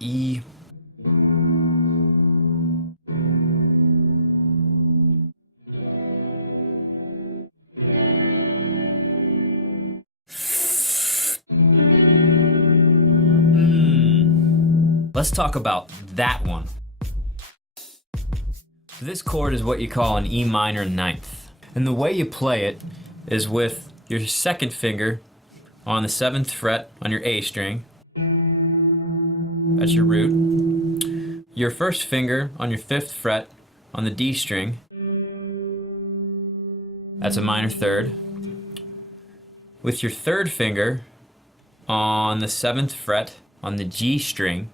E. Let's talk about that one. This chord is what you call an E minor ninth. And the way you play it is with your second finger on the 7th fret on your A string. That's your root. Your first finger on your 5th fret on the D string. That's a minor third. With your third finger on the 7th fret on the G string.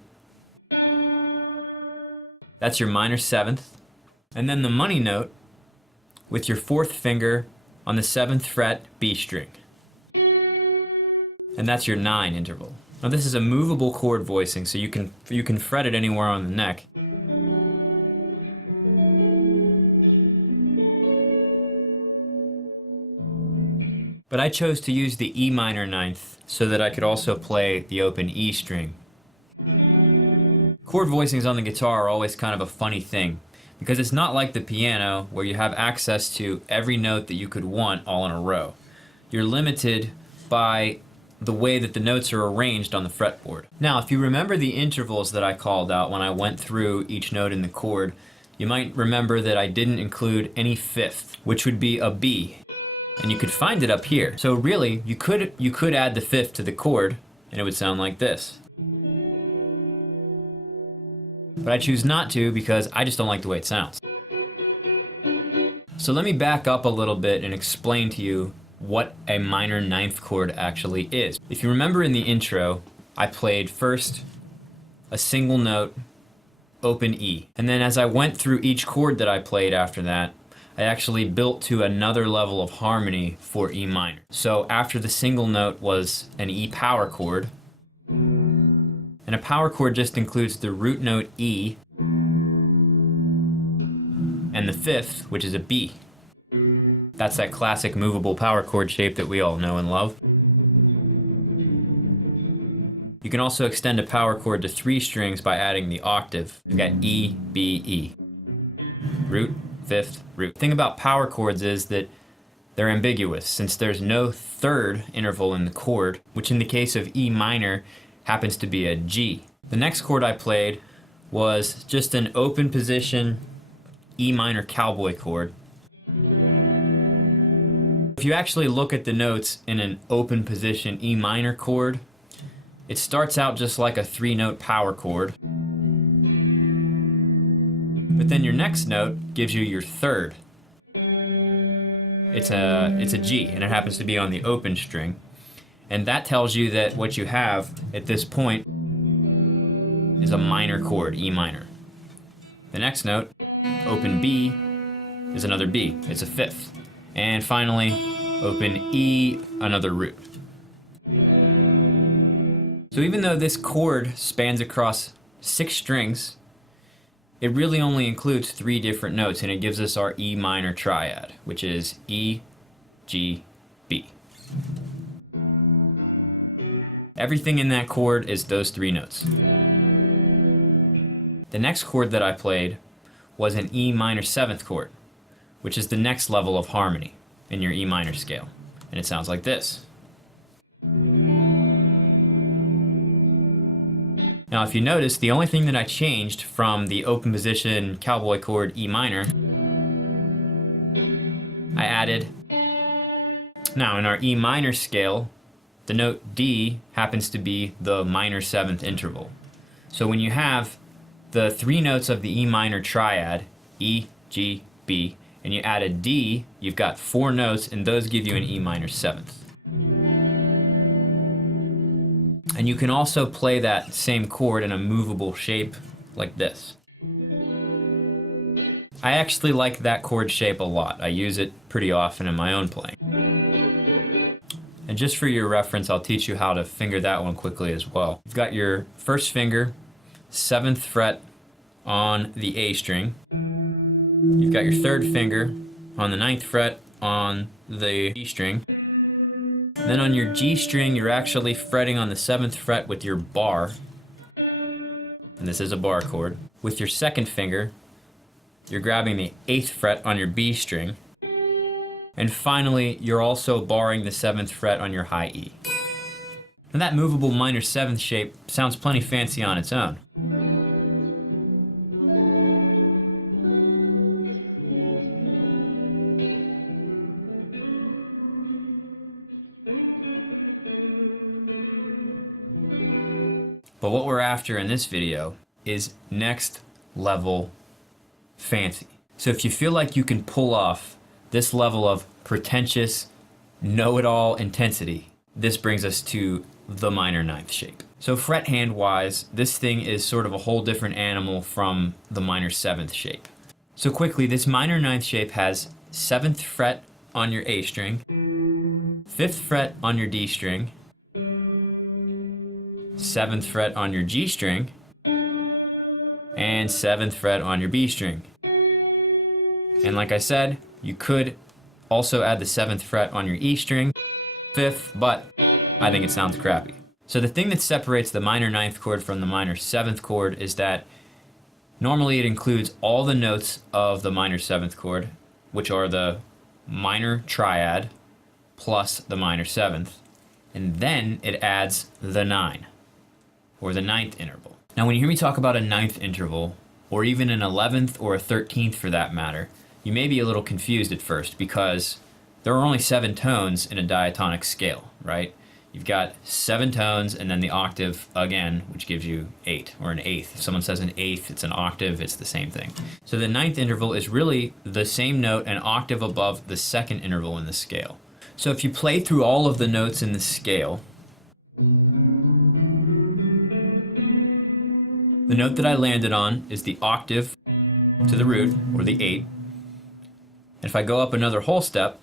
That's your minor 7th. And then the money note with your 4th finger on the 7th fret B string. And that's your 9 interval. Now this is a movable chord voicing, so you can fret it anywhere on the neck. But I chose to use the E minor ninth so that I could also play the open E string. Chord voicings on the guitar are always kind of a funny thing, because it's not like the piano where you have access to every note that you could want all in a row. You're limited by the way that the notes are arranged on the fretboard. Now, if you remember the intervals that I called out when I went through each note in the chord, you might remember that I didn't include any 5th, which would be a B. And you could find it up here. So really, you could add the 5th to the chord, and it would sound like this. But I choose not to because I just don't like the way it sounds. So let me back up a little bit and explain to you what a minor ninth chord actually is. If you remember in the intro, I played first a single note, open E. And then as I went through each chord that I played after that, I actually built to another level of harmony for E minor. So after the single note was an E power chord, and a power chord just includes the root note E and the 5th, which is a B. That's that classic movable power chord shape that we all know and love. You can also extend a power chord to 3 strings by adding the octave. You've got E, B, E. Root, 5th, root. The thing about power chords is that they're ambiguous, since there's no 3rd interval in the chord, which in the case of E minor happens to be a G. The next chord I played was just an open position E minor cowboy chord. If you actually look at the notes in an open position E minor chord, it starts out just like a 3-note power chord. But then your next note gives you your 3rd. It's a G, and it happens to be on the open string. And that tells you that what you have at this point is a minor chord, E minor. The next note, open B, is another B. It's a 5th. And finally, open E, another root. So even though this chord spans across 6 strings, it really only includes 3 different notes, and it gives us our E minor triad, which is E, G, B. Everything in that chord is those 3 notes. The next chord that I played was an E minor 7th chord, which is the next level of harmony in your E minor scale. And it sounds like this. Now if you notice, the only thing that I changed from the open position cowboy chord E minor, I added, now in our E minor scale, the note D happens to be the minor 7th interval. So when you have the 3 notes of the E minor triad, E, G, B, and you add a D, you've got 4 notes, and those give you an E minor 7th. And you can also play that same chord in a movable shape like this. I actually like that chord shape a lot. I use it pretty often in my own playing. And just for your reference, I'll teach you how to finger that one quickly as well. You've got your first finger, 7th fret on the A string. You've got your 3rd finger on the 9th fret on the G string. Then on your G string, you're actually fretting on the 7th fret with your bar. and this is a bar chord. With your second finger, you're grabbing the 8th fret on your B string, and finally, you're also barring the 7th fret on your high E. And that movable minor 7th shape sounds plenty fancy on its own. But what we're after in this video is next level fancy. So if you feel like you can pull off this level of pretentious, know-it-all intensity, this brings us to the minor 9th shape. So fret hand wise, this thing is sort of a whole different animal from the minor 7th shape. So quickly, this minor 9th shape has 7th fret on your A string, 5th fret on your D string, 7th fret on your G string, and 7th fret on your B string. And like I said, you could also add the 7th fret on your E string, 5th, but I think it sounds crappy. So the thing that separates the minor 9th chord from the minor 7th chord is that normally it includes all the notes of the minor 7th chord, which are the minor triad plus the minor 7th, and then it adds the 9, or the 9th interval. Now when you hear me talk about a 9th interval, or even an 11th or a 13th for that matter, you may be a little confused at first because there are only 7 tones in a diatonic scale, right? You've got 7 tones and then the octave again, which gives you 8, or an 8th. If someone says an 8th, it's an octave, it's the same thing. So the 9th interval is really the same note an octave above the 2nd interval in the scale. So if you play through all of the notes in the scale, the note that I landed on is the octave to the root, or the 8. And if I go up another whole step,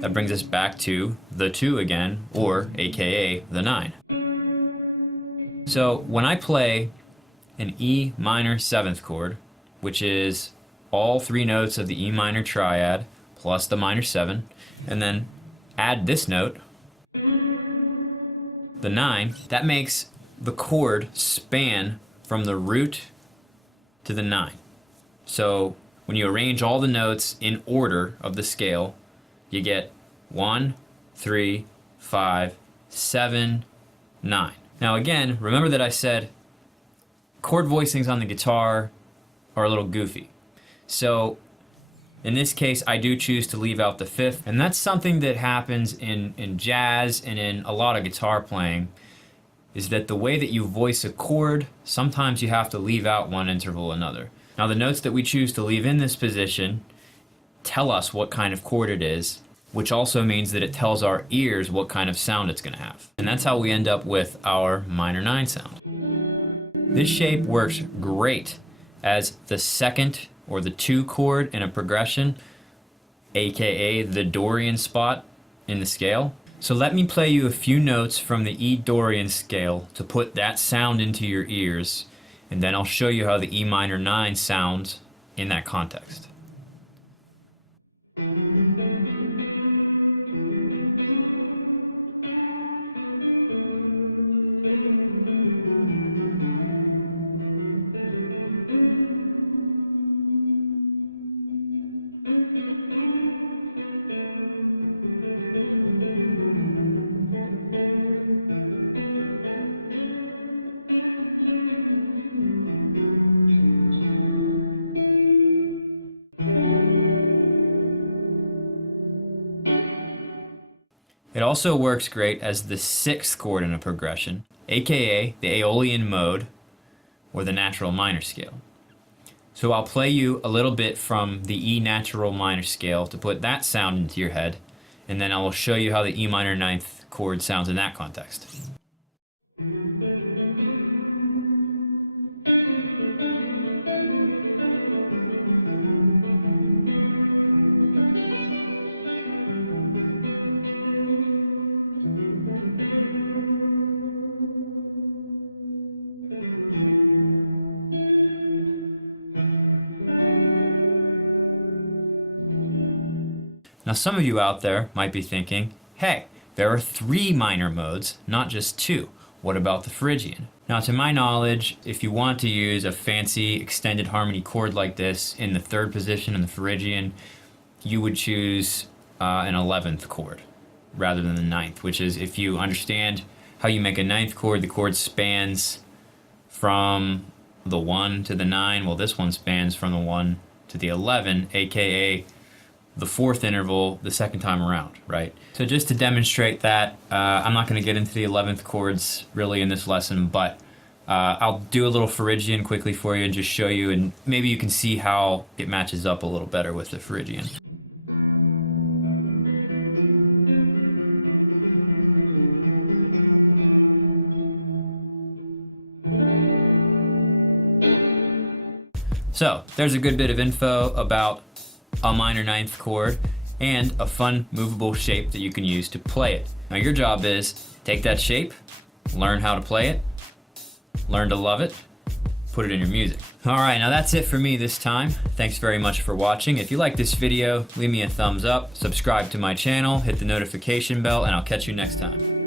that brings us back to the 2 again, or aka the 9. So when I play an E minor 7th chord, which is all 3 notes of the E minor triad plus the minor 7, and then add this note, the 9, that makes the chord span from the root to the 9. So when you arrange all the notes in order of the scale, you get 1, 3, 5, 7, 9. Now again, remember that I said chord voicings on the guitar are a little goofy. So in this case, I do choose to leave out the 5th, and that's something that happens in jazz and in a lot of guitar playing, is that the way that you voice a chord, sometimes you have to leave out one interval or another. Now the notes that we choose to leave in this position tell us what kind of chord it is, which also means that it tells our ears what kind of sound it's going to have. And that's how we end up with our minor 9 sound. This shape works great as the 2nd or the 2 chord in a progression, aka the Dorian spot in the scale. So let me play you a few notes from the E Dorian scale to put that sound into your ears, and then I'll show you how the E minor 9 sounds in that context. It also works great as the 6th chord in a progression, aka the Aeolian mode, or the natural minor scale. So I'll play you a little bit from the E natural minor scale to put that sound into your head, and then I will show you how the E minor 9th chord sounds in that context. Now some of you out there might be thinking, hey, there are 3 minor modes, not just 2. What about the Phrygian? Now, to my knowledge, if you want to use a fancy extended harmony chord like this in the 3rd position in the Phrygian, you would choose an 11th chord rather than the 9th, which is, if you understand how you make a 9th chord, the chord spans from the 1 to the 9. Well, this one spans from the 1 to the 11, aka the 4th interval the 2nd time around, right? So just to demonstrate that, I'm not going to get into the 11th chords really in this lesson, but I'll do a little Phrygian quickly for you and just show you, and maybe you can see how it matches up a little better with the Phrygian. So there's a good bit of info about a minor 9th chord and a fun movable shape that you can use to play it. Now your job is take that shape, learn how to play it, learn to love it, put it in your music. All right, now that's it for me this time. Thanks very much for watching. If you like this video, leave me a thumbs up, subscribe to my channel, hit the notification bell, and I'll catch you next time.